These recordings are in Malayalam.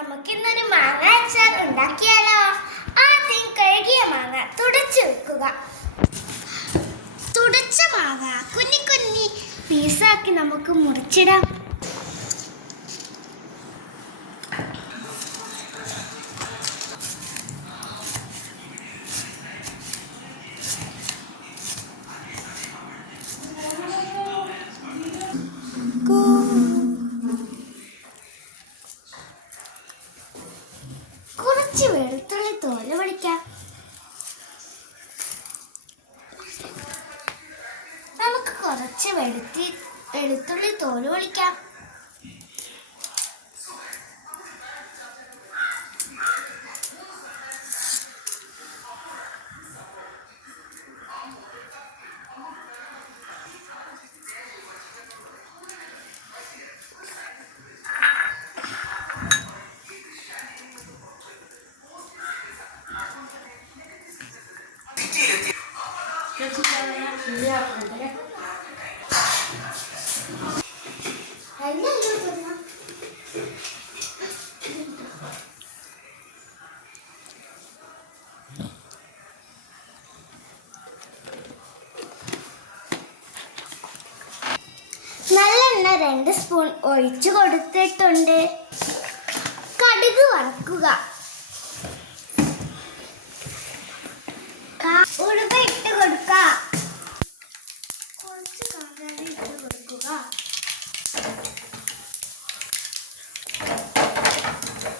നമുക്കിന്നൊരു മാങ്ങ അച്ചാർ ഉണ്ടാക്കിയാലോ? ആദ്യം കഴുകിയ മാങ്ങ തുടച്ചു വെക്കുക. തുടച്ച മാങ്ങ കുഞ്ഞി കുഞ്ഞി പീസാക്കി നമുക്ക് മുറിച്ചിടാം. കുറച്ച് വെളുത്തുള്ളി തോല് പൊളിക്കാം. നമുക്ക് കുറച്ച് വെളുത്തുള്ളി തോല് പൊളിക്കാം. നല്ലെണ്ണ 2 സ്പൂൺ ഒഴിച്ചു കൊടുത്തിട്ടുണ്ട്. കടുക് വറക്കുക. ഉലുവ ഇട്ട് കൊടുക്കുക. കുറച്ച് കാന്താരി ഇട്ട് കൊടുക്കുക.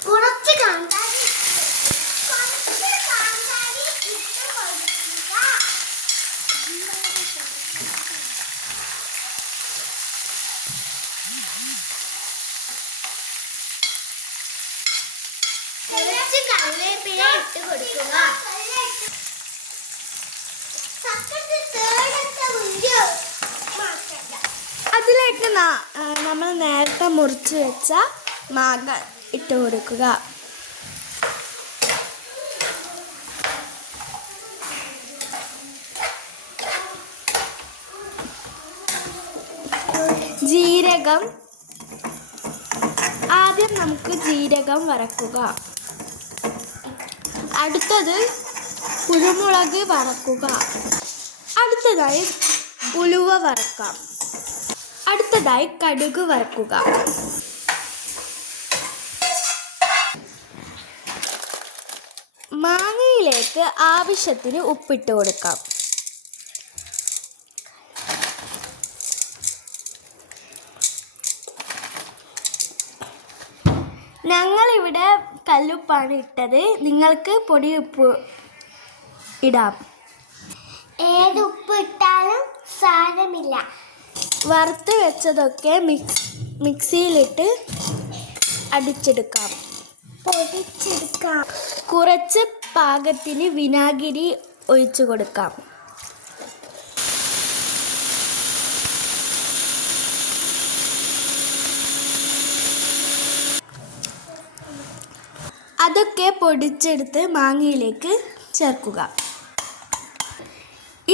കുറച്ച് കാന്താരി ഇട്ട് കൊടുക്കുക. കുറച്ച് കറിവേപ്പില ഇട്ട് കൊടുക്കുക. അതിലേക്ക് നമ്മൾ നേരത്തെ മുറിച്ച് വെച്ച മാങ്ങ ഇട്ട് കൊടുക്കുക. ജീരകം ആദ്യം നമുക്ക് ജീരകം വറക്കുക. അടുത്തത് കുരുമുളക് വറക്കുക. അടുത്തതായി ഉലുവ വറക്കാം. അടുത്തതായി കടുക് വറക്കുക. മാങ്ങയിലേക്ക് ആവശ്യത്തിന് ഉപ്പിട്ട് കൊടുക്കാം. ഞങ്ങളിവിടെ കല്ലുപ്പാണ് ഇട്ടത്. നിങ്ങൾക്ക് പൊടിയുപ്പ് ഇടാം. ഏത് ഉപ്പ് ഇട്ടാലും സാരമില്ല. വറുത്ത് വെച്ചതൊക്കെ മിക്സിയിലിട്ട് അടിച്ചെടുക്കാം. പൊടിച്ചെടുക്കാം. കുറച്ച് പാകത്തിന് വിനാഗിരി ഒഴിച്ചു കൊടുക്കാം. അതൊക്കെ പൊടിച്ചെടുത്ത് മാങ്ങയിലേക്ക് ചേർക്കുക.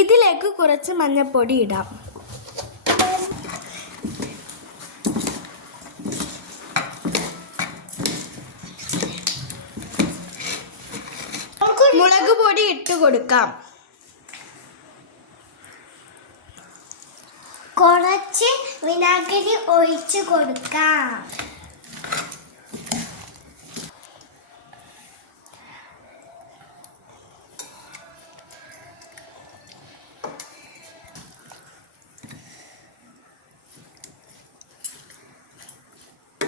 ഇതിലേക്ക് കുറച്ച് മഞ്ഞൾപ്പൊടി ഇടാം. മുളക് പൊടി ഇട്ട് കൊടുക്കാം. കുറച്ച് വിനാഗിരി ഒഴിച്ചു കൊടുക്കാം.